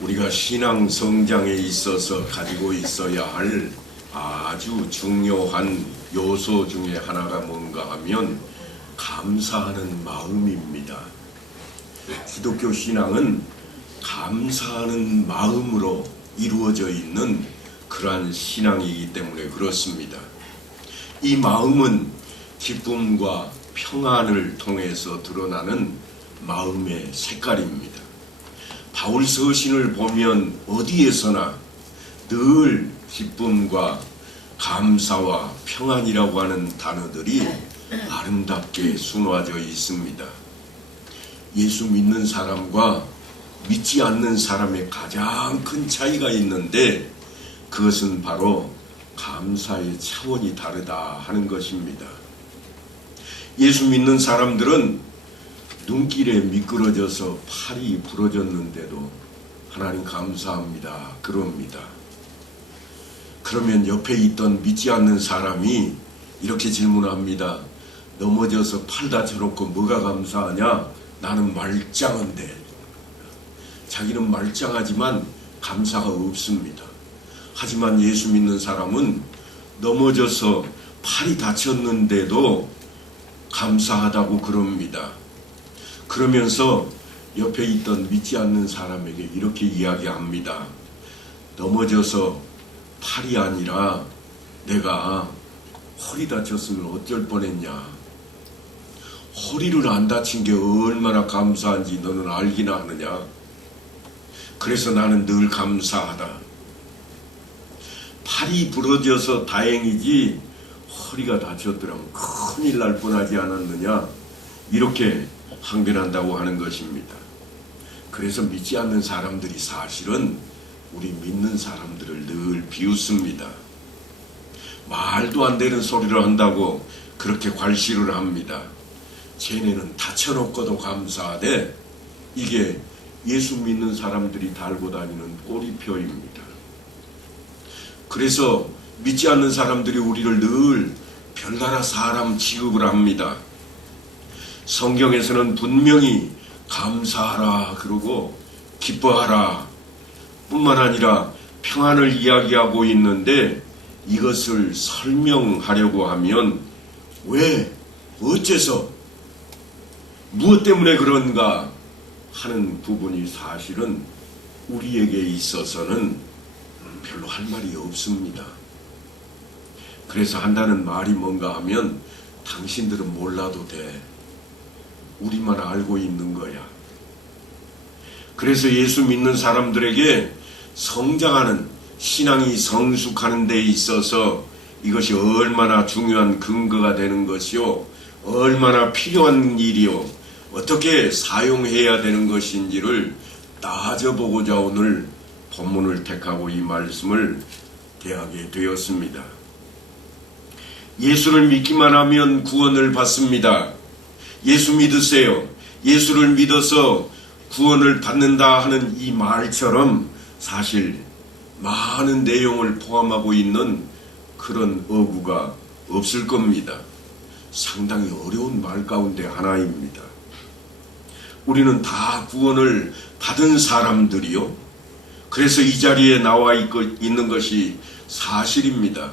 우리가 신앙 성장에 있어서 가지고 있어야 할 아주 중요한 요소 중에 하나가 뭔가 하면 감사하는 마음입니다. 기독교 신앙은 감사하는 마음으로 이루어져 있는 그러한 신앙이기 때문에 그렇습니다. 이 마음은 기쁨과 평안을 통해서 드러나는 마음의 색깔입니다. 바울 서신을 보면 어디에서나 늘 기쁨과 감사와 평안이라고 하는 단어들이 아름답게 순화되어 있습니다. 예수 믿는 사람과 믿지 않는 사람의 가장 큰 차이가 있는데 그것은 바로 감사의 차원이 다르다 하는 것입니다. 예수 믿는 사람들은 눈길에 미끄러져서 팔이 부러졌는데도 하나님 감사합니다 그럽니다. 그러면 옆에 있던 믿지 않는 사람이 이렇게 질문합니다. 넘어져서 팔 다쳐놓고 뭐가 감사하냐? 나는 말짱한데. 자기는 말짱하지만 감사가 없습니다. 하지만 예수 믿는 사람은 넘어져서 팔이 다쳤는데도 감사하다고 그럽니다. 그러면서 옆에 있던 믿지 않는 사람에게 이렇게 이야기합니다. 넘어져서 팔이 아니라 내가 허리 다쳤으면 어쩔 뻔했냐. 허리를 안 다친 게 얼마나 감사한지 너는 알기나 하느냐. 그래서 나는 늘 감사하다. 팔이 부러져서 다행이지 허리가 다쳤더라면 큰일 날 뻔하지 않았느냐. 이렇게 항변한다고 하는 것입니다. 그래서 믿지 않는 사람들이 사실은 우리 믿는 사람들을 늘 비웃습니다. 말도 안 되는 소리를 한다고 그렇게 괄시를 합니다. 쟤네는 다쳐놓고도 감사하되 이게 예수 믿는 사람들이 달고 다니는 꼬리표입니다. 그래서 믿지 않는 사람들이 우리를 늘 별나라 사람 취급을 합니다. 성경에서는 분명히 감사하라 그러고 기뻐하라 뿐만 아니라 평안을 이야기하고 있는데 이것을 설명하려고 하면 왜, 어째서, 무엇 때문에 그런가 하는 부분이 사실은 우리에게 있어서는 별로 할 말이 없습니다. 그래서 한다는 말이 뭔가 하면 당신들은 몰라도 돼. 우리만 알고 있는 거야. 그래서 예수 믿는 사람들에게 성장하는 신앙이 성숙하는 데 있어서 이것이 얼마나 중요한 근거가 되는 것이요, 얼마나 필요한 일이요, 어떻게 사용해야 되는 것인지를 따져보고자 오늘 본문을 택하고 이 말씀을 대하게 되었습니다. 예수를 믿기만 하면 구원을 받습니다. 예수 믿으세요. 예수를 믿어서 구원을 받는다 하는 이 말처럼 사실 많은 내용을 포함하고 있는 그런 어구가 없을 겁니다. 상당히 어려운 말 가운데 하나입니다. 우리는 다 구원을 받은 사람들이요. 그래서 이 자리에 나와 있는 것이 사실입니다.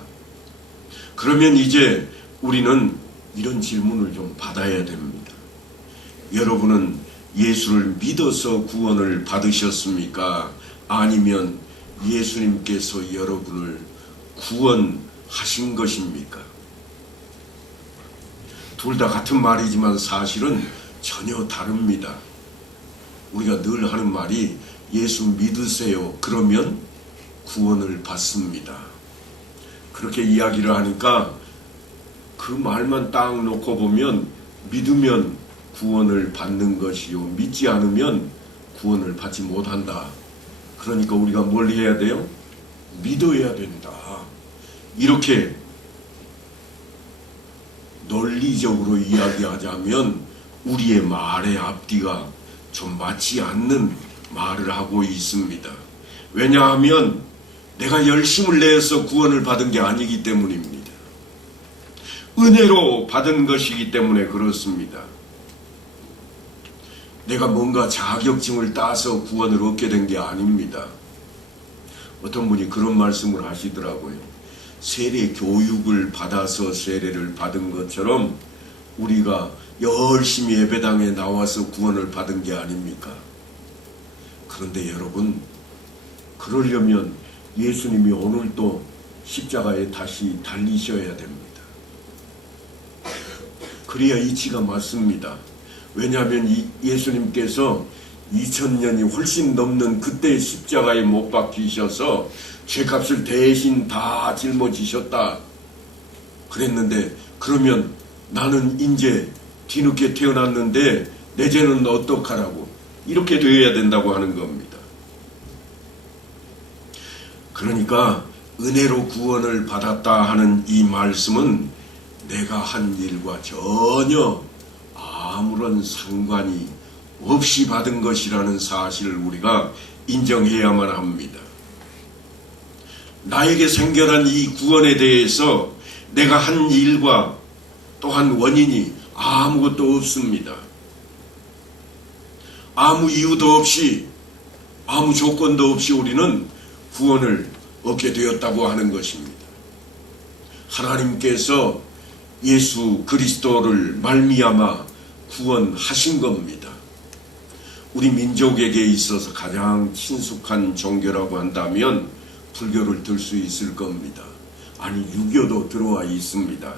그러면 이제 우리는 이런 질문을 좀 받아야 됩니다. 여러분은 예수를 믿어서 구원을 받으셨습니까? 아니면 예수님께서 여러분을 구원하신 것입니까? 둘 다 같은 말이지만 사실은 전혀 다릅니다. 우리가 늘 하는 말이 예수 믿으세요. 그러면 구원을 받습니다. 그렇게 이야기를 하니까 그 말만 딱 놓고 보면 믿으면 구원을 받는 것이요, 믿지 않으면 구원을 받지 못한다. 그러니까 우리가 뭘 해야 돼요? 믿어야 된다. 이렇게 논리적으로 이야기하자면 우리의 말의 앞뒤가 좀 맞지 않는 말을 하고 있습니다. 왜냐하면 내가 열심을 내서 구원을 받은 게 아니기 때문입니다. 은혜로 받은 것이기 때문에 그렇습니다. 내가 뭔가 자격증을 따서 구원을 얻게 된 게 아닙니다. 어떤 분이 그런 말씀을 하시더라고요. 세례 교육을 받아서 세례를 받은 것처럼 우리가 열심히 예배당에 나와서 구원을 받은 게 아닙니까? 그런데 여러분, 그러려면 예수님이 오늘도 십자가에 다시 달리셔야 됩니다. 그래야 이치가 맞습니다. 왜냐하면 예수님께서 2000년이 훨씬 넘는 그때 십자가에 못 박히셔서 죄값을 대신 다 짊어지셨다 그랬는데, 그러면 나는 이제 뒤늦게 태어났는데 내 죄는 어떡하라고, 이렇게 되어야 된다고 하는 겁니다. 그러니까 은혜로 구원을 받았다 하는 이 말씀은 내가 한 일과 전혀 아무런 상관이 없이 받은 것이라는 사실을 우리가 인정해야만 합니다. 나에게 생겨난 이 구원에 대해서 내가 한 일과 또한 원인이 아무것도 없습니다. 아무 이유도 없이, 아무 조건도 없이 우리는 구원을 얻게 되었다고 하는 것입니다. 하나님께서 예수 그리스도를 말미암아 구원하신 겁니다. 우리 민족에게 있어서 가장 친숙한 종교라고 한다면 불교를 들 수 있을 겁니다. 아니, 유교도 들어와 있습니다.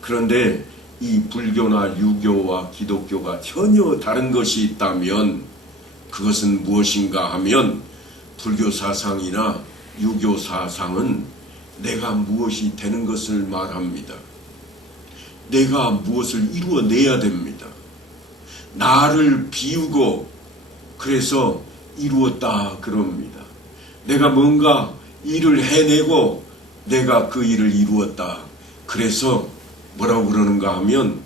그런데 이 불교나 유교와 기독교가 전혀 다른 것이 있다면 그것은 무엇인가 하면, 불교 사상이나 유교 사상은 내가 무엇이 되는 것을 말합니다. 내가 무엇을 이루어내야 됩니다. 나를 비우고 그래서 이루었다 그럽니다. 내가 뭔가 일을 해내고 내가 그 일을 이루었다. 그래서 뭐라고 그러는가 하면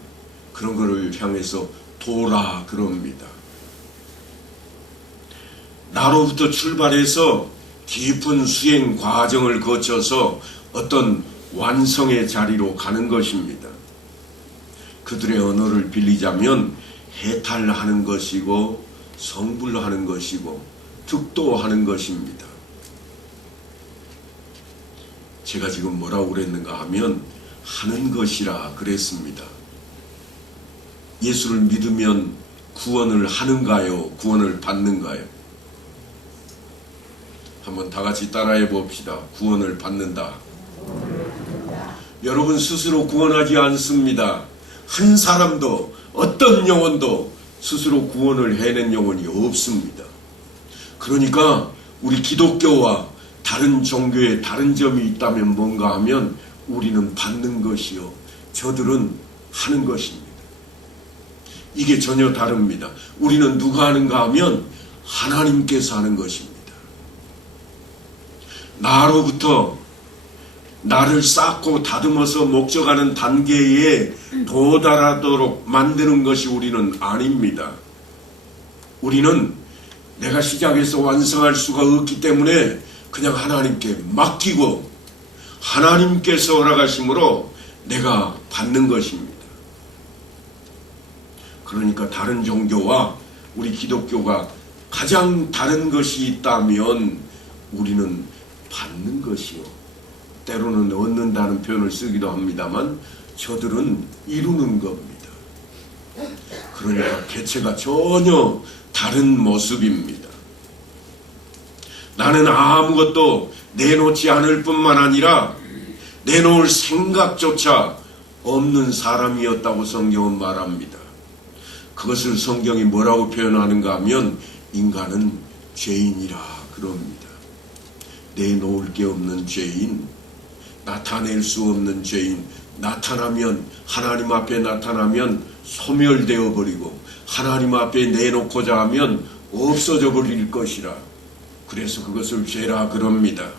그런 거를 향해서 도라 그럽니다. 나로부터 출발해서 깊은 수행 과정을 거쳐서 어떤 완성의 자리로 가는 것입니다. 그들의 언어를 빌리자면 해탈하는 것이고 성불하는 것이고 득도하는 것입니다. 제가 지금 뭐라고 그랬는가 하면 하는 것이라 그랬습니다. 예수를 믿으면 구원을 하는가요? 구원을 받는가요? 한번 다 같이 따라해 봅시다. 구원을 받는다. 여러분 스스로 구원하지 않습니다. 한 사람도, 어떤 영혼도 스스로 구원을 해낸 영혼이 없습니다. 그러니까 우리 기독교와 다른 종교의 다른 점이 있다면 뭔가 하면 우리는 받는 것이요, 저들은 하는 것입니다. 이게 전혀 다릅니다. 우리는 누가 하는가 하면 하나님께서 하는 것입니다. 나로부터 나를 쌓고 다듬어서 목적하는 단계에 도달하도록 만드는 것이 우리는 아닙니다. 우리는 내가 시작해서 완성할 수가 없기 때문에 그냥 하나님께 맡기고 하나님께서 허락하심으로 내가 받는 것입니다. 그러니까 다른 종교와 우리 기독교가 가장 다른 것이 있다면 우리는 받는 것이요, 때로는 얻는다는 표현을 쓰기도 합니다만 저들은 이루는 겁니다. 그러니까 개체가 전혀 다른 모습입니다. 나는 아무것도 내놓지 않을 뿐만 아니라 내놓을 생각조차 없는 사람이었다고 성경은 말합니다. 그것을 성경이 뭐라고 표현하는가 하면 인간은 죄인이라 그럽니다. 내놓을 게 없는 죄인, 나타낼 수 없는 죄인, 나타나면, 하나님 앞에 나타나면 소멸되어 버리고 하나님 앞에 내놓고자 하면 없어져 버릴 것이라. 그래서 그것을 죄라 그럽니다.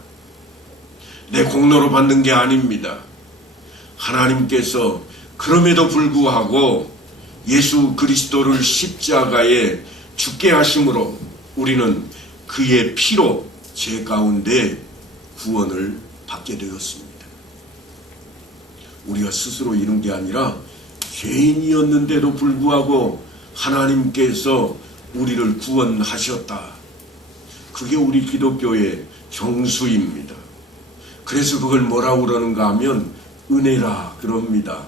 내 공로로 받는 게 아닙니다. 하나님께서 그럼에도 불구하고 예수 그리스도를 십자가에 죽게 하심으로 우리는 그의 피로 죄 가운데 구원을 받게 되었습니다. 우리가 스스로 이룬 게 아니라 죄인이었는데도 불구하고 하나님께서 우리를 구원하셨다. 그게 우리 기독교의 정수입니다. 그래서 그걸 뭐라고 그러는가 하면 은혜라 그럽니다.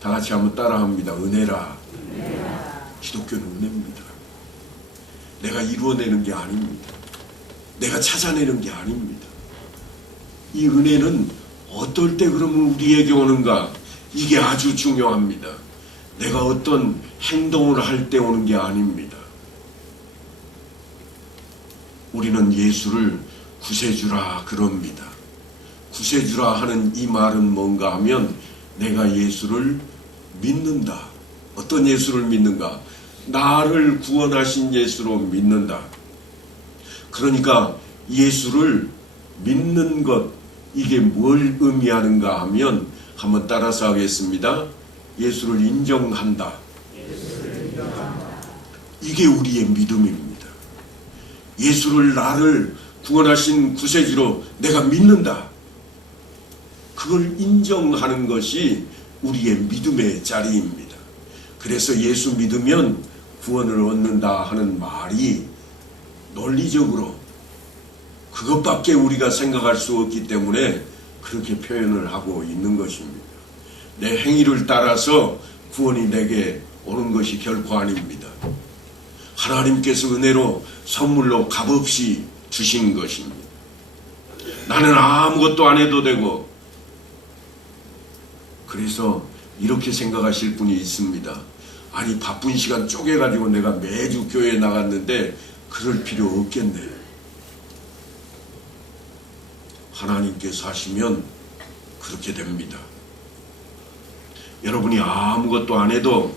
다 같이 한번 따라합니다. 은혜라. 기독교는 은혜입니다. 내가 이루어내는 게 아닙니다. 내가 찾아내는 게 아닙니다. 이 은혜는 어떨 때 그러면 우리에게 오는가? 이게 아주 중요합니다. 내가 어떤 행동을 할 때 오는 게 아닙니다. 우리는 예수를 구세주라 그럽니다. 구세주라 하는 이 말은 뭔가 하면 내가 예수를 믿는다. 어떤 예수를 믿는가? 나를 구원하신 예수로 믿는다. 그러니까 예수를 믿는 것, 이게 뭘 의미하는가 하면 한번 따라서 하겠습니다. 예수를 인정한다. 이게 우리의 믿음입니다. 예수를 나를 구원하신 구세주로 내가 믿는다. 그걸 인정하는 것이 우리의 믿음의 자리입니다. 그래서 예수 믿으면 구원을 얻는다 하는 말이 논리적으로 그것밖에 우리가 생각할 수 없기 때문에 그렇게 표현을 하고 있는 것입니다. 내 행위를 따라서 구원이 내게 오는 것이 결코 아닙니다. 하나님께서 은혜로 선물로 값없이 주신 것입니다. 나는 아무것도 안 해도 되고, 그래서 이렇게 생각하실 분이 있습니다. 아니 바쁜 시간 쪼개가지고 내가 매주 교회에 나갔는데 그럴 필요 없겠네. 하나님께서 하시면 그렇게 됩니다. 여러분이 아무것도 안 해도,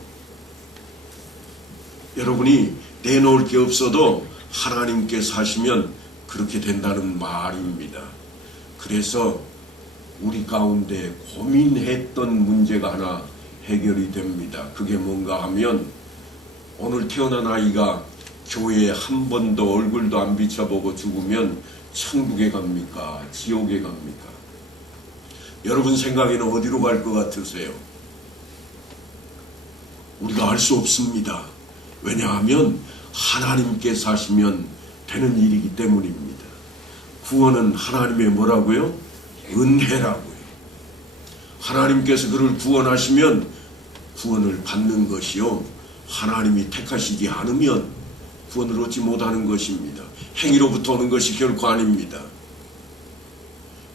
여러분이 내놓을 게 없어도 하나님께서 하시면 그렇게 된다는 말입니다. 그래서 우리 가운데 고민했던 문제가 하나 해결이 됩니다. 그게 뭔가 하면 오늘 태어난 아이가 교회에 한 번도 얼굴도 안 비춰보고 죽으면 천국에 갑니까? 지옥에 갑니까? 여러분 생각에는 어디로 갈 것 같으세요? 우리가 알 수 없습니다. 왜냐하면 하나님께서 하시면 되는 일이기 때문입니다. 구원은 하나님의 뭐라고요? 은혜라고요. 하나님께서 그를 구원하시면 구원을 받는 것이요, 하나님이 택하시지 않으면 구원을 얻지 못하는 것입니다. 행위로부터 오는 것이 결코 아닙니다.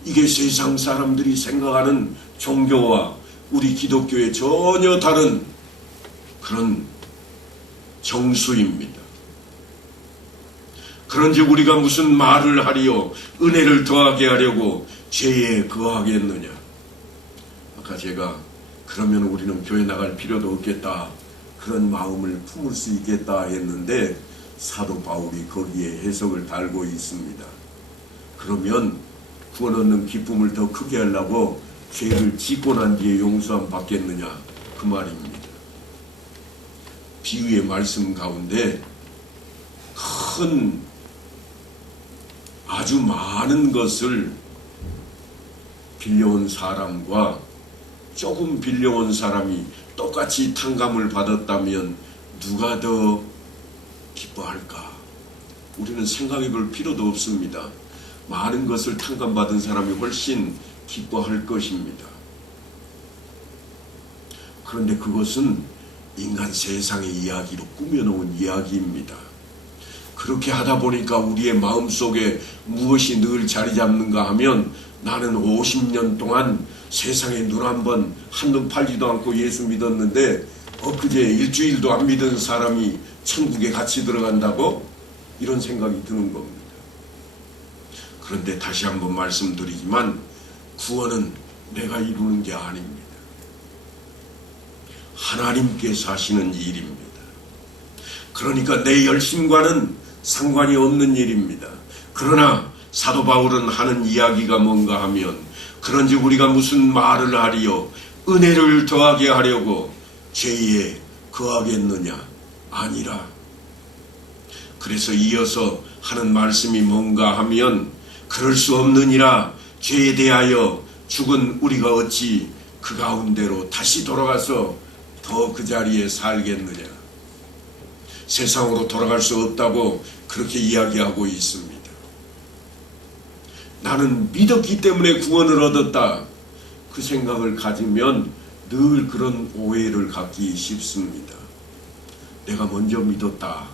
이게 세상 사람들이 생각하는 종교와 우리 기독교의 전혀 다른 그런 정수입니다. 그런즉 우리가 무슨 말을 하리요? 은혜를 더하게 하려고 죄에 거하겠느냐? 아까 제가 그러면 우리는 교회 나갈 필요도 없겠다, 그런 마음을 품을 수 있겠다 했는데 사도 바울이 거기에 해석을 달고 있습니다. 그러면 구원 얻는 기쁨을 더 크게 하려고 죄를 짓고 난 뒤에 용서함 받겠느냐, 그 말입니다. 비유의 말씀 가운데 큰 아주 많은 것을 빌려온 사람과 조금 빌려온 사람이 똑같이 탕감을 받았다면 누가 더 기뻐할까? 우리는 생각해 볼 필요도 없습니다. 많은 것을 탕감받은 사람이 훨씬 기뻐할 것입니다. 그런데 그것은 인간 세상의 이야기로 꾸며놓은 이야기입니다. 그렇게 하다 보니까 우리의 마음속에 무엇이 늘 자리 잡는가 하면 나는 50년 동안 세상에 눈 한눈 팔지도 않고 예수 믿었는데 엊그제 일주일도 안 믿은 사람이 천국에 같이 들어간다고? 이런 생각이 드는 겁니다. 그런데 다시 한번 말씀드리지만 구원은 내가 이루는 게 아닙니다. 하나님께서 하시는 일입니다. 그러니까 내 열심과는 상관이 없는 일입니다. 그러나 사도 바울은 하는 이야기가 뭔가 하면 그런즉 우리가 무슨 말을 하리요? 은혜를 더하게 하려고 죄에 거하겠느냐? 아니라. 그래서 이어서 하는 말씀이 뭔가 하면 그럴 수 없느니라. 죄에 대하여 죽은 우리가 어찌 그 가운데로 다시 돌아가서 더 그 자리에 살겠느냐? 세상으로 돌아갈 수 없다고 그렇게 이야기하고 있습니다. 나는 믿었기 때문에 구원을 얻었다. 그 생각을 가지면 늘 그런 오해를 갖기 쉽습니다. 내가 먼저 믿었다.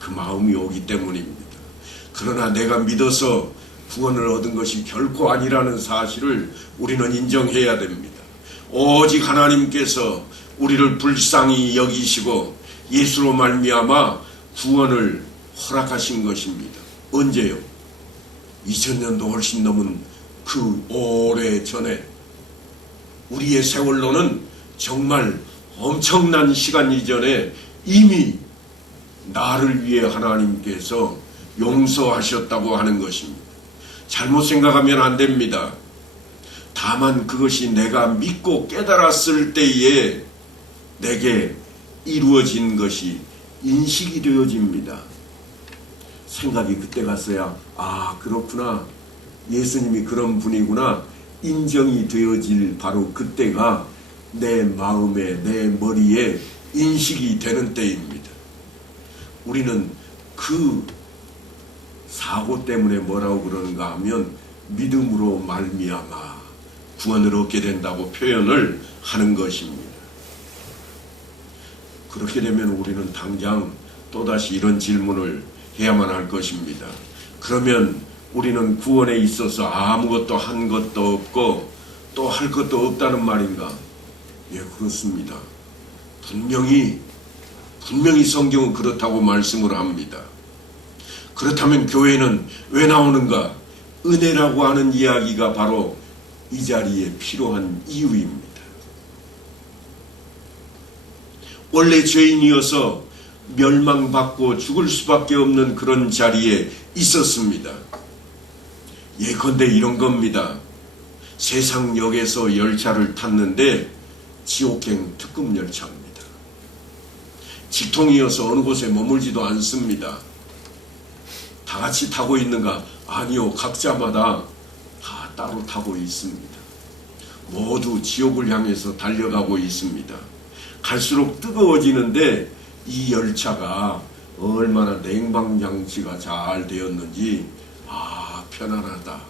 그 마음이 오기 때문입니다. 그러나 내가 믿어서 구원을 얻은 것이 결코 아니라는 사실을 우리는 인정해야 됩니다. 오직 하나님께서 우리를 불쌍히 여기시고 예수로 말미암아 구원을 허락하신 것입니다. 언제요? 2000년도 훨씬 넘은 그 오래 전에, 우리의 세월로는 정말 엄청난 시간 이전에 이미 나를 위해 하나님께서 용서하셨다고 하는 것입니다. 잘못 생각하면 안 됩니다. 다만 그것이 내가 믿고 깨달았을 때에 내게 이루어진 것이 인식이 되어집니다. 생각이 그때 갔어야 그렇구나, 예수님이 그런 분이구나 인정이 되어질 바로 그때가 내 마음에, 내 머리에 인식이 되는 때입니다. 우리는 그 사고 때문에 뭐라고 그러는가 하면 믿음으로 말미암아 구원을 얻게 된다고 표현을 하는 것입니다. 그렇게 되면 우리는 당장 또다시 이런 질문을 해야만 할 것입니다. 그러면 우리는 구원에 있어서 아무것도 한 것도 없고 또 할 것도 없다는 말인가? 예, 그렇습니다. 분명히 성경은 그렇다고 말씀을 합니다. 그렇다면 교회는 왜 나오는가? 은혜라고 하는 이야기가 바로 이 자리에 필요한 이유입니다. 원래 죄인이어서 멸망받고 죽을 수밖에 없는 그런 자리에 있었습니다. 예컨대 이런 겁니다. 세상역에서 열차를 탔는데 지옥행 특급 열차입니다. 직통이어서 어느 곳에 머물지도 않습니다. 다 같이 타고 있는가? 아니요, 각자마다 다 따로 타고 있습니다. 모두 지옥을 향해서 달려가고 있습니다. 갈수록 뜨거워지는데 이 열차가 얼마나 냉방장치가 잘 되었는지 편안하다,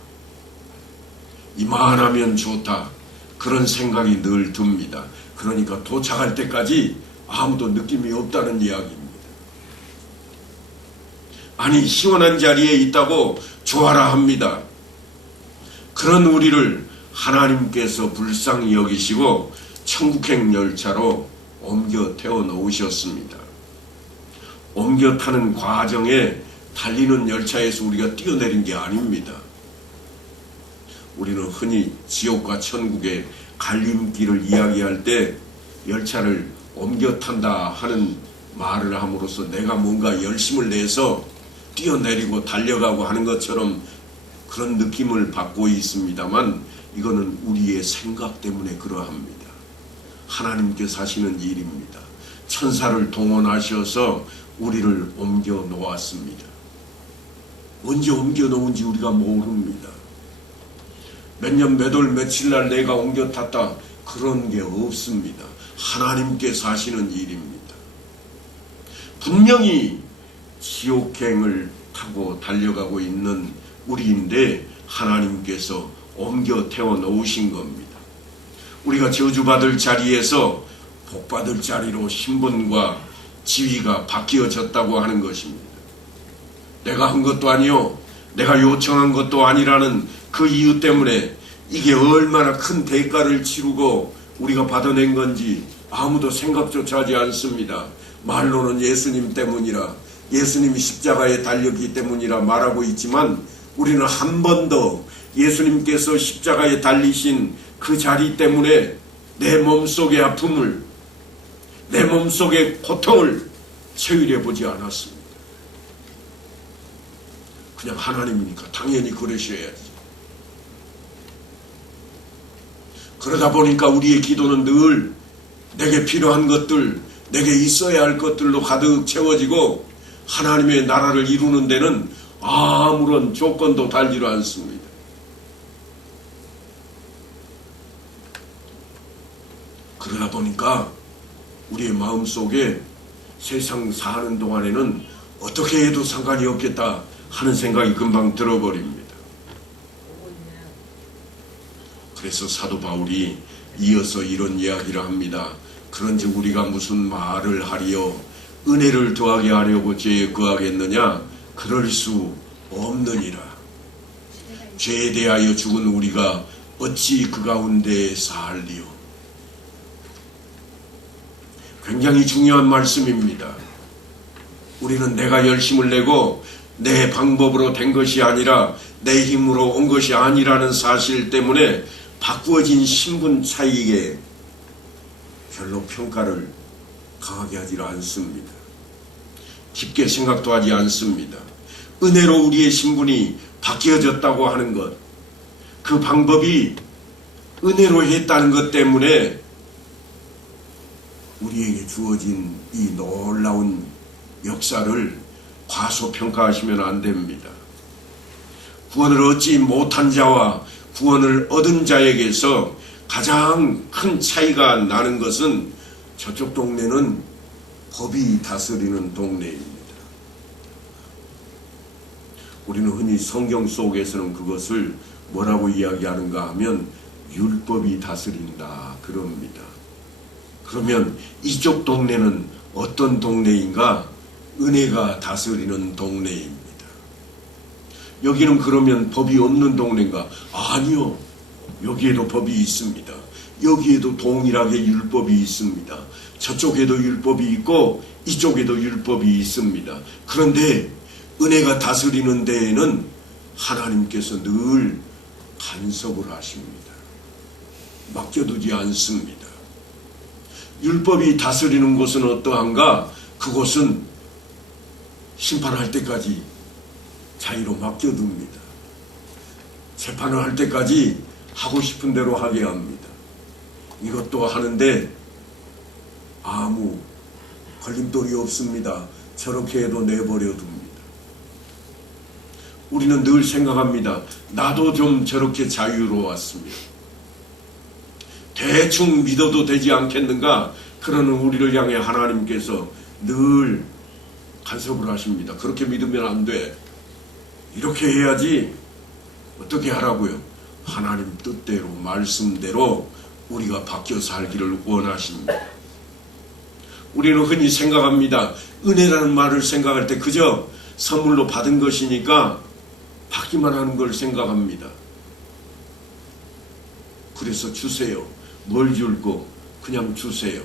이만하면 좋다, 그런 생각이 늘 듭니다. 그러니까 도착할 때까지 아무도 느낌이 없다는 이야기입니다. 아니, 시원한 자리에 있다고 좋아라 합니다. 그런 우리를 하나님께서 불쌍히 여기시고 천국행 열차로 옮겨 태워 놓으셨습니다. 옮겨 타는 과정에 달리는 열차에서 우리가 뛰어내린 게 아닙니다. 우리는 흔히 지옥과 천국의 갈림길을 이야기할 때 열차를 옮겨 탄다 하는 말을 함으로써 내가 뭔가 열심을 내서 뛰어내리고 달려가고 하는 것처럼 그런 느낌을 받고 있습니다만, 이거는 우리의 생각 때문에 그러합니다. 하나님께서 하시는 일입니다. 천사를 동원하셔서 우리를 옮겨 놓았습니다. 언제 옮겨 놓은지 우리가 모릅니다. 몇 년 몇 월 며칠 날 내가 옮겨 탔다, 그런 게 없습니다. 하나님께서 하시는 일입니다. 분명히 지옥행을 타고 달려가고 있는 우리인데 하나님께서 옮겨 태워 놓으신 겁니다. 우리가 저주받을 자리에서 복받을 자리로 신분과 지위가 바뀌어졌다고 하는 것입니다. 내가 한 것도 아니요, 내가 요청한 것도 아니라는 그 이유 때문에 이게 얼마나 큰 대가를 치르고 우리가 받아낸 건지 아무도 생각조차 하지 않습니다. 말로는 예수님 때문이라, 예수님이 십자가에 달렸기 때문이라 말하고 있지만 우리는 한 번도 예수님께서 십자가에 달리신 그 자리 때문에 내 몸속의 아픔을, 내 몸속의 고통을 체휼해 보지 않았습니다. 그냥 하나님이니까 당연히 그러셔야지. 그러다 보니까 우리의 기도는 늘 내게 필요한 것들, 내게 있어야 할 것들로 가득 채워지고 하나님의 나라를 이루는 데는 아무런 조건도 달지도 않습니다. 그러다 보니까 우리의 마음속에 세상 사는 동안에는 어떻게 해도 상관이 없겠다 하는 생각이 금방 들어버립니다. 그래서 사도 바울이 이어서 이런 이야기를 합니다. 그런즉 우리가 무슨 말을 하리요? 은혜를 더하게 하려고 죄에 거하겠느냐? 그럴 수 없느니라. 죄에 대하여 죽은 우리가 어찌 그 가운데 살리요? 굉장히 중요한 말씀입니다. 우리는 내가 열심을 내고 내 방법으로 된 것이 아니라 내 힘으로 온 것이 아니라는 사실 때문에 바꾸어진 신분 차이에 별로 평가를 강하게 하지 않습니다. 깊게 생각도 하지 않습니다. 은혜로 우리의 신분이 바뀌어졌다고 하는 것, 그 방법이 은혜로 했다는 것 때문에 우리에게 주어진 이 놀라운 역사를 과소평가하시면 안 됩니다. 구원을 얻지 못한 자와 구원을 얻은 자에게서 가장 큰 차이가 나는 것은 저쪽 동네는 법이 다스리는 동네입니다. 우리는 흔히 성경 속에서는 그것을 뭐라고 이야기하는가 하면 율법이 다스린다 그럽니다. 그러면 이쪽 동네는 어떤 동네인가? 은혜가 다스리는 동네입니다. 여기는 그러면 법이 없는 동네인가? 아니요. 여기에도 법이 있습니다. 여기에도 동일하게 율법이 있습니다. 저쪽에도 율법이 있고 이쪽에도 율법이 있습니다. 그런데 은혜가 다스리는 데에는 하나님께서 늘 간섭을 하십니다. 맡겨두지 않습니다. 율법이 다스리는 곳은 어떠한가? 그곳은 심판할 때까지 자유로 맡겨둡니다. 재판을 할 때까지 하고 싶은 대로 하게 합니다. 이것도 하는데 아무 걸림돌이 없습니다. 저렇게 해도 내버려 둡니다. 우리는 늘 생각합니다. 나도 좀 저렇게 자유로웠으면 대충 믿어도 되지 않겠는가? 그러는 우리를 향해 하나님께서 늘 간섭을 하십니다. 그렇게 믿으면 안 돼. 이렇게 해야지. 어떻게 하라고요? 하나님 뜻대로 말씀대로 우리가 바뀌어 살기를 원하십니다. 우리는 흔히 생각합니다. 은혜라는 말을 생각할 때 그저 선물로 받은 것이니까 받기만 하는 걸 생각합니다. 그래서 주세요. 뭘 줄고 그냥 주세요.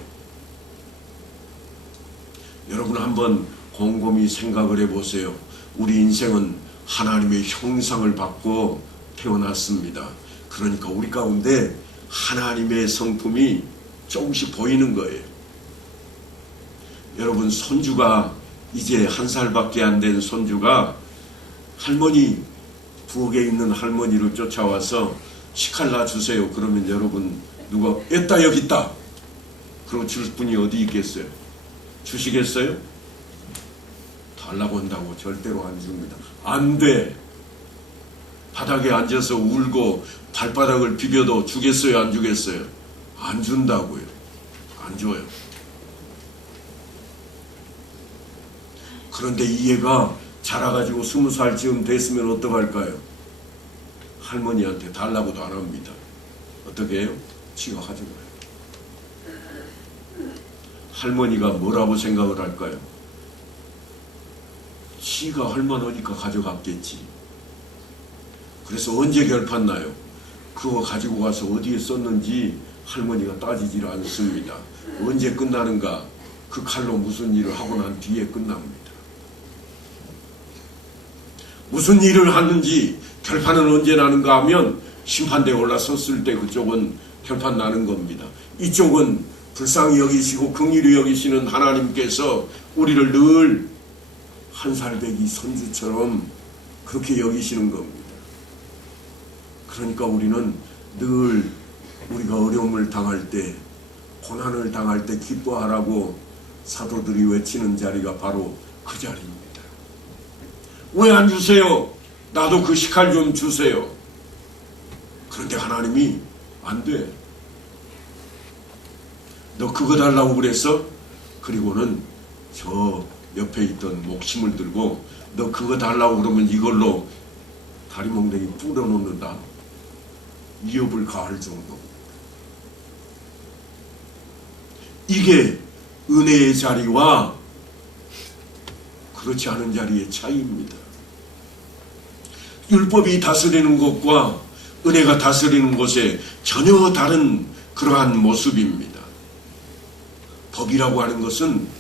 여러분 한번 곰곰이 생각을 해보세요. 우리 인생은 하나님의 형상을 받고 태어났습니다. 그러니까 우리 가운데 하나님의 성품이 조금씩 보이는 거예요. 여러분 손주가 이제 1살밖에 안 된 손주가 할머니 부엌에 있는 할머니를 쫓아와서 시칼라 주세요. 그러면 여러분 누가 있다 여기 있다. 그럼 줄 분이 어디 있겠어요? 주시겠어요? 달라고 한다고 절대로 안 줍니다. 안 돼. 바닥에 앉아서 울고 발바닥을 비벼도 주겠어요? 안 주겠어요? 안 준다고요. 안 줘요. 그런데 이 애가 자라가지고 20살쯤 됐으면 어떡할까요? 할머니한테 달라고도 안 합니다. 어떻게 해요? 지가 가져가요. 할머니가 뭐라고 생각을 할까요? 지가 할머니니까 가져갔겠지. 그래서 언제 결판 나요? 그거 가지고 가서 어디에 썼는지 할머니가 따지질 않습니다. 언제 끝나는가? 그 칼로 무슨 일을 하고 난 뒤에 끝납니다. 무슨 일을 하는지 결판은 언제 나는가 하면 심판대에 올라섰을 때 그쪽은 결판 나는 겁니다. 이쪽은 불쌍히 여기시고 긍휼히 여기시는 하나님께서 우리를 늘 한살배기 선주처럼 그렇게 여기시는 겁니다. 그러니까 우리는 늘 우리가 어려움을 당할 때, 고난을 당할 때 기뻐하라고 사도들이 외치는 자리가 바로 그 자리입니다. 왜 안 주세요? 나도 그 시칼 좀 주세요. 그런데 하나님이 안 돼. 너 그거 달라고 그랬어? 그리고는 저 옆에 있던 목심을 들고 너 그거 달라고 그러면 이걸로 다리몽댕이 뿌려놓는다. 위협을 가할 정도. 이게 은혜의 자리와 그렇지 않은 자리의 차이입니다. 율법이 다스리는 것과 은혜가 다스리는 것에 전혀 다른 그러한 모습입니다. 법이라고 하는 것은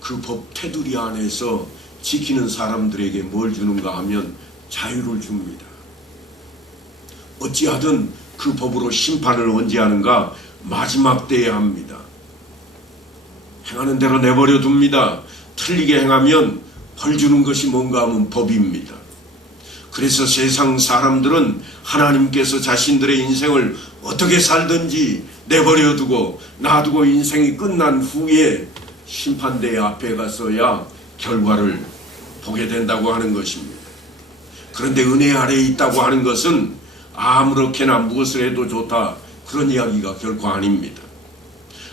그 법 테두리 안에서 지키는 사람들에게 뭘 주는가 하면 자유를 줍니다. 어찌하든 그 법으로 심판을 언제 하는가? 마지막 때에 합니다. 행하는 대로 내버려 둡니다. 틀리게 행하면 벌 주는 것이 뭔가 하면 법입니다. 그래서 세상 사람들은 하나님께서 자신들의 인생을 어떻게 살든지 내버려 두고 놔두고 인생이 끝난 후에 심판대 앞에 가서야 결과를 보게 된다고 하는 것입니다. 그런데 은혜 아래에 있다고 하는 것은 아무렇게나 무엇을 해도 좋다, 그런 이야기가 결코 아닙니다.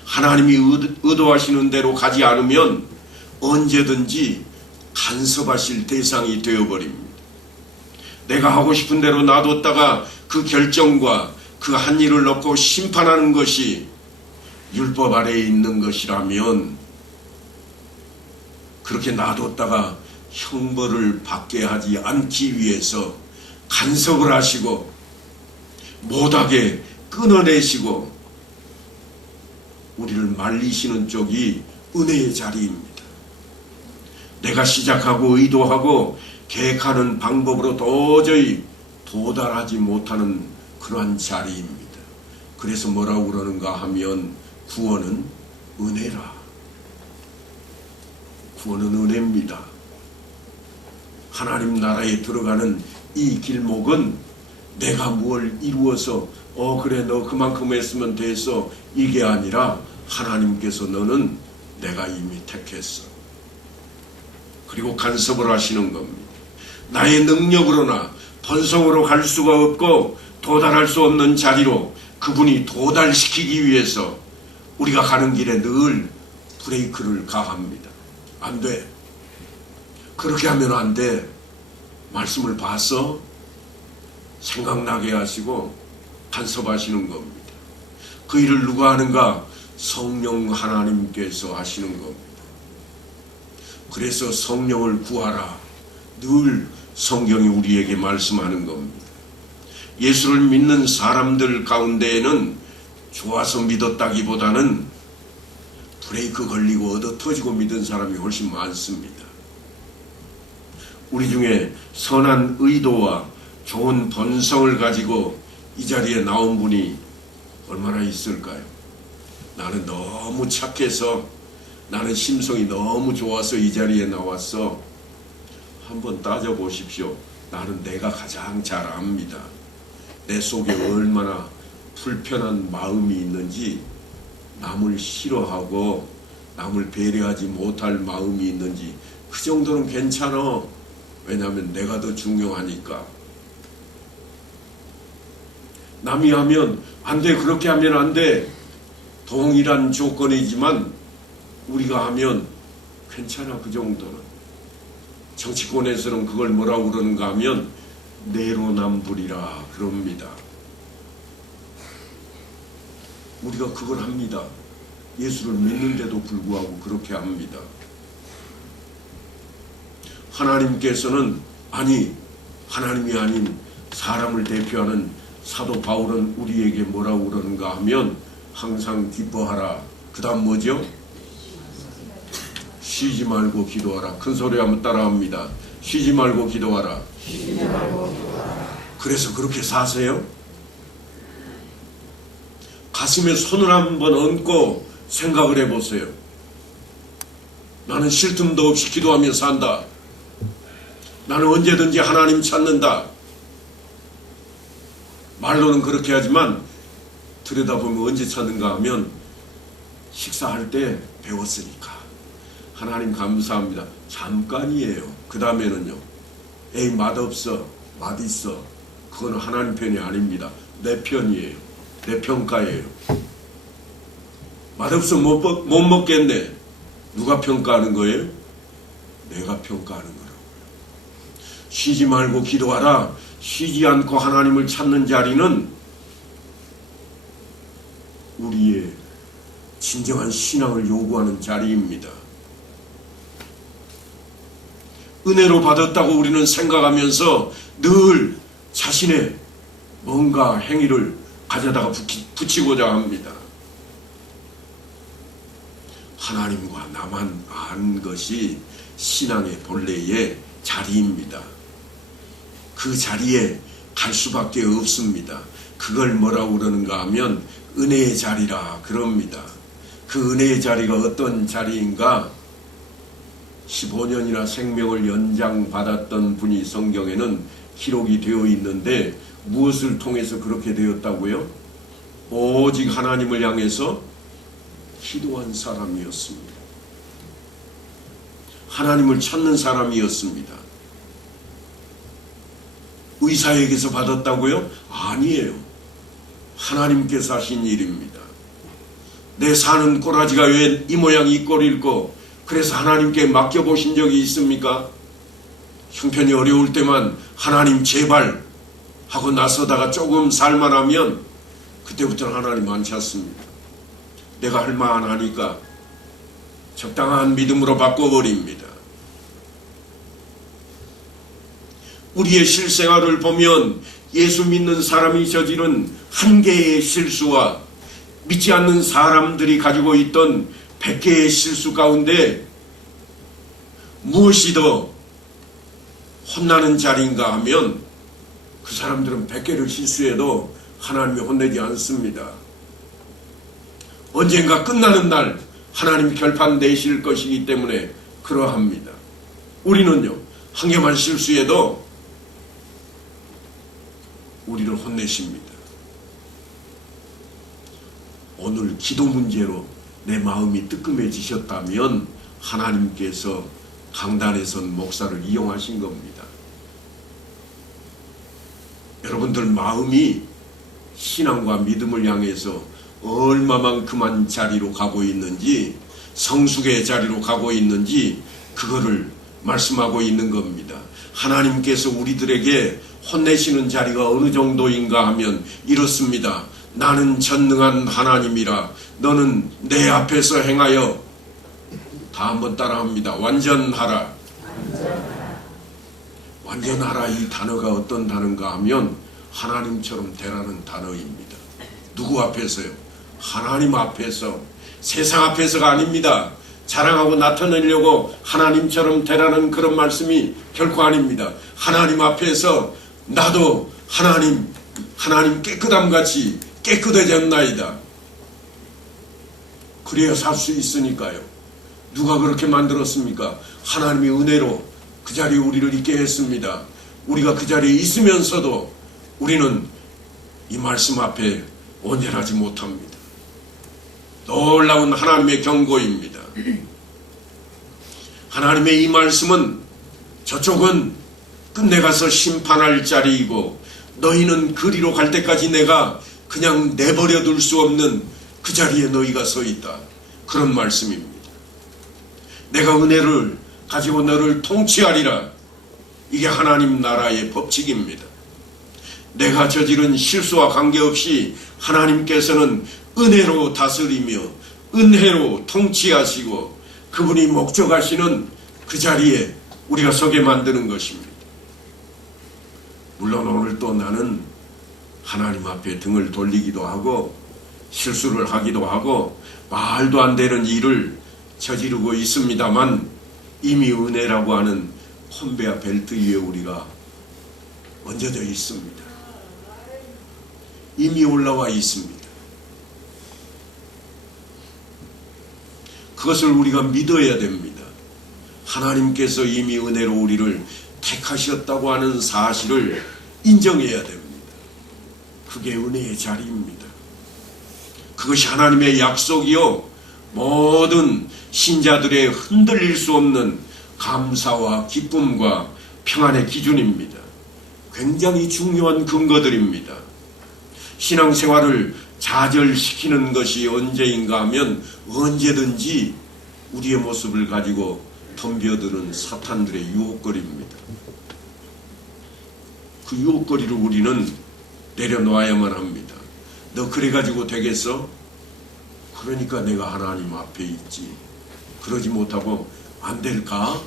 하나님이 의도하시는 대로 가지 않으면 언제든지 간섭하실 대상이 되어버립니다. 내가 하고 싶은 대로 놔뒀다가 그 결정과 그 한 일을 놓고 심판하는 것이 율법 아래에 있는 것이라면, 그렇게 놔뒀다가 형벌을 받게 하지 않기 위해서 간섭을 하시고 못하게 끊어내시고 우리를 말리시는 쪽이 은혜의 자리입니다. 내가 시작하고 의도하고 계획하는 방법으로 도저히 도달하지 못하는 그러한 자리입니다. 그래서 뭐라고 그러는가 하면 구원은 은혜라. 구원은 은혜입니다. 하나님 나라에 들어가는 이 길목은 내가 뭘 이루어서 그래 너 그만큼 했으면 됐어 이게 아니라 하나님께서 너는 내가 이미 택했어. 그리고 간섭을 하시는 겁니다. 나의 능력으로나 번성으로 갈 수가 없고 도달할 수 없는 자리로 그분이 도달시키기 위해서 우리가 가는 길에 늘 브레이크를 가합니다. 안 돼. 그렇게 하면 안 돼. 말씀을 봐서 생각나게 하시고 간섭하시는 겁니다. 그 일을 누가 하는가? 성령 하나님께서 하시는 겁니다. 그래서 성령을 구하라. 늘 성경이 우리에게 말씀하는 겁니다. 예수를 믿는 사람들 가운데에는 좋아서 믿었다기보다는 브레이크 걸리고 얻어 터지고 믿은 사람이 훨씬 많습니다. 우리 중에 선한 의도와 좋은 본성을 가지고 이 자리에 나온 분이 얼마나 있을까요? 나는 너무 착해서, 나는 심성이 너무 좋아서 이 자리에 나왔어. 한번 따져보십시오. 나는 내가 가장 잘 압니다. 내 속에 얼마나 불편한 마음이 있는지, 남을 싫어하고 남을 배려하지 못할 마음이 있는지 그 정도는 괜찮아. 왜냐하면 내가 더 중요하니까. 남이 하면 안 돼, 그렇게 하면 안 돼, 동일한 조건이지만 우리가 하면 괜찮아. 그 정도는. 정치권에서는 그걸 뭐라고 그러는가 하면 내로남불이라 그럽니다. 우리가 그걸 합니다. 예수를 믿는데도 불구하고 그렇게 합니다. 하나님께서는, 아니 하나님이 아닌 사람을 대표하는 사도 바울은 우리에게 뭐라고 그러는가 하면 항상 기뻐하라. 그 다음 뭐죠? 쉬지 말고 기도하라. 큰 소리 한번 따라합니다. 쉬지 말고 기도하라. 쉬지 말고 기도하라. 그래서 그렇게 사세요? 가슴에 손을 한번 얹고 생각을 해보세요. 나는 쉴 틈도 없이 기도하며 산다. 나는 언제든지 하나님 찾는다. 말로는 그렇게 하지만 들여다보면 언제 찾는가 하면 식사할 때 배웠으니까. 하나님 감사합니다. 잠깐이에요. 그 다음에는요, 에이 맛없어, 맛있어, 그거는 하나님 편이 아닙니다. 내 편이에요. 내 평가예요. 맛없어 못 먹겠네. 누가 평가하는 거예요? 내가 평가하는 거라고요. 쉬지 말고 기도하라. 쉬지 않고 하나님을 찾는 자리는 우리의 진정한 신앙을 요구하는 자리입니다. 은혜로 받았다고 우리는 생각하면서 늘 자신의 뭔가 행위를 가져다가 붙이고자 합니다. 하나님과 나만 아는 것이 신앙의 본래의 자리입니다. 그 자리에 갈 수밖에 없습니다. 그걸 뭐라고 그러는가 하면 은혜의 자리라 그럽니다. 그 은혜의 자리가 어떤 자리인가? 15년이나 생명을 연장받았던 분이 성경에는 기록이 되어 있는데 무엇을 통해서 그렇게 되었다고요? 오직 하나님을 향해서 기도한 사람이었습니다. 하나님을 찾는 사람이었습니다. 의사에게서 받았다고요? 아니에요. 하나님께서 하신 일입니다. 내 사는 꼬라지가 왜 이 모양 이 꼴일꼬? 그래서 하나님께 맡겨보신 적이 있습니까? 형편이 어려울 때만 하나님 제발 하고 나서다가 조금 살만하면 그때부터는 하나님 안 찾습니다. 내가 할만하니까 적당한 믿음으로 바꿔버립니다. 우리의 실생활을 보면 예수 믿는 사람이 저지른 한 개의 실수와 믿지 않는 사람들이 가지고 있던 100개의 실수 가운데 무엇이 더 혼나는 자리인가 하면 그 사람들은 100개를 실수해도 하나님이 혼내지 않습니다. 언젠가 끝나는 날 하나님이 결판 내실 것이기 때문에 그러합니다. 우리는요, 한 개만 실수해도 우리를 혼내십니다. 오늘 기도 문제로 내 마음이 뜨끔해지셨다면 하나님께서 강단에 선 목사를 이용하신 겁니다. 여러분들 마음이 신앙과 믿음을 향해서 얼마만큼한 자리로 가고 있는지, 성숙의 자리로 가고 있는지 그거를 말씀하고 있는 겁니다. 하나님께서 우리들에게 혼내시는 자리가 어느 정도인가 하면 이렇습니다. 나는 전능한 하나님이라 너는 내 앞에서 행하여, 다 한번 따라합니다. 완전하라. 완전하라. 이 단어가 어떤 단어인가 하면 하나님처럼 되라는 단어입니다. 누구 앞에서요? 하나님 앞에서. 세상 앞에서가 아닙니다. 자랑하고 나타내려고 하나님처럼 되라는 그런 말씀이 결코 아닙니다. 하나님 앞에서 나도 하나님 깨끗함같이 깨끗해졌나이다. 그래야 살 수 있으니까요. 누가 그렇게 만들었습니까? 하나님이 은혜로 그 자리에 우리를 있게 했습니다. 우리가 그 자리에 있으면서도 우리는 이 말씀 앞에 온전하지 못합니다. 놀라운 하나님의 경고입니다. 하나님의 이 말씀은 저쪽은 끝내가서 심판할 자리이고 너희는 그리로 갈 때까지 내가 그냥 내버려 둘 수 없는 그 자리에 너희가 서 있다. 그런 말씀입니다. 내가 은혜를 가지고 너를 통치하리라. 이게 하나님 나라의 법칙입니다. 내가 저지른 실수와 관계없이 하나님께서는 은혜로 다스리며 은혜로 통치하시고 그분이 목적하시는 그 자리에 우리가 서게 만드는 것입니다. 물론 오늘 또 나는 하나님 앞에 등을 돌리기도 하고 실수를 하기도 하고 말도 안 되는 일을 저지르고 있습니다만 이미 은혜라고 하는 콘베아 벨트 위에 우리가 얹어져 있습니다. 이미 올라와 있습니다. 그것을 우리가 믿어야 됩니다. 하나님께서 이미 은혜로 우리를 택하셨다고 하는 사실을 인정해야 됩니다. 그게 은혜의 자리입니다. 그것이 하나님의 약속이요 모든 신자들의 흔들릴 수 없는 감사와 기쁨과 평안의 기준입니다. 굉장히 중요한 근거들입니다. 신앙생활을 좌절시키는 것이 언제인가 하면 언제든지 우리의 모습을 가지고 덤벼드는 사탄들의 유혹거리입니다. 그 유혹거리를 우리는 내려놓아야만 합니다. 너 그래가지고 되겠어? 그러니까 내가 하나님 앞에 있지. 그러지 못하고 안 될까?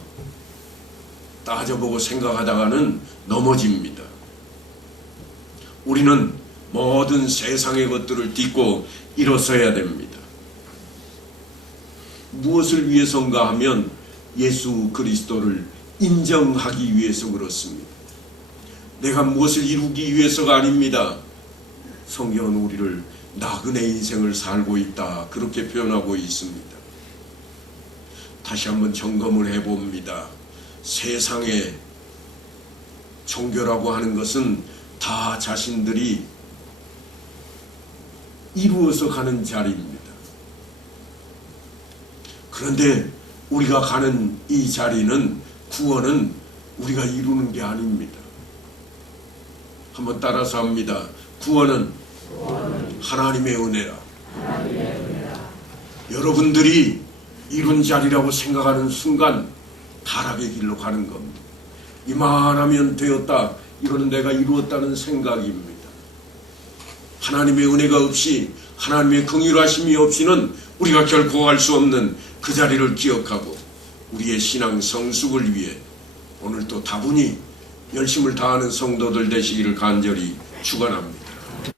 따져보고 생각하다가는 넘어집니다. 우리는 모든 세상의 것들을 딛고 일어서야 됩니다. 무엇을 위해서인가 하면 예수 그리스도를 인정하기 위해서 그렇습니다. 내가 무엇을 이루기 위해서가 아닙니다. 성경은 우리를 나그네 인생을 살고 있다 그렇게 표현하고 있습니다. 다시 한번 점검을 해봅니다. 세상의 종교라고 하는 것은 다 자신들이 이루어서 가는 자리입니다. 그런데 우리가 가는 이 자리는, 구원은 우리가 이루는 게 아닙니다. 한번 따라서 합니다. 구원은 하나님의 은혜라. 여러분들이 이룬 자리라고 생각하는 순간 타락의 길로 가는 겁니다. 이만하면 되었다, 이거는 내가 이루었다는 생각입니다. 하나님의 은혜가 없이, 하나님의 긍휼하심이 없이는 우리가 결코 갈 수 없는 그 자리를 기억하고 우리의 신앙 성숙을 위해 오늘 또 다분히 열심을 다하는 성도들 되시기를 간절히 축원합니다.